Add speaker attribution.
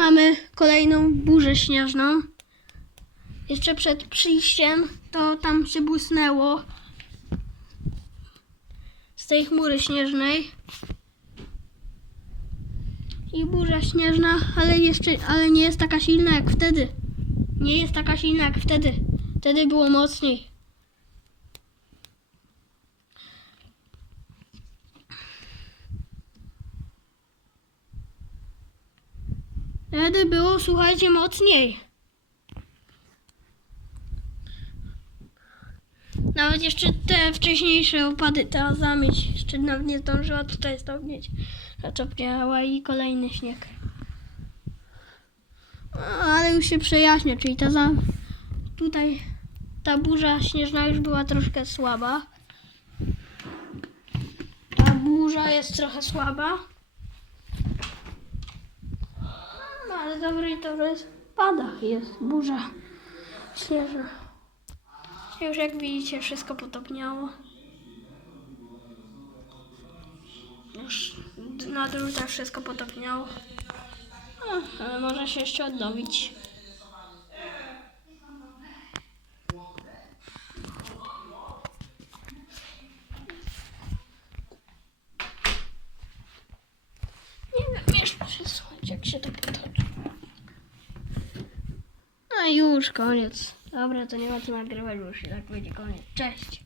Speaker 1: Mamy kolejną burzę śnieżną. Jeszcze przed przyjściem to tam się błysnęło z tej chmury śnieżnej. I burza śnieżna, ale jeszcze, ale nie jest taka silna jak wtedy. Nie jest taka silna jak wtedy. Wtedy było mocniej. Wtedy było, słuchajcie, mocniej. Nawet jeszcze te wcześniejsze opady ta zamieć jeszcze nawet nie zdążyła tutaj stopnieć. Zaczopniała i kolejny śnieg. Ale już się przejaśnia, czyli ta za... tutaj ta burza śnieżna już była troszkę słaba. Ta burza jest trochę słaba. No ale dobry to jest pada, jest burza śnieżna. Już jak widzicie wszystko potopniało. Już na drutach wszystko potopniało. No, ale się jeszcze odnowić. Nie wiem jeszcze słuchajcie jak się to potoczy. No już koniec. Dobra, to nie ma co nagrywać, bo już i tak będzie koniec. Cześć.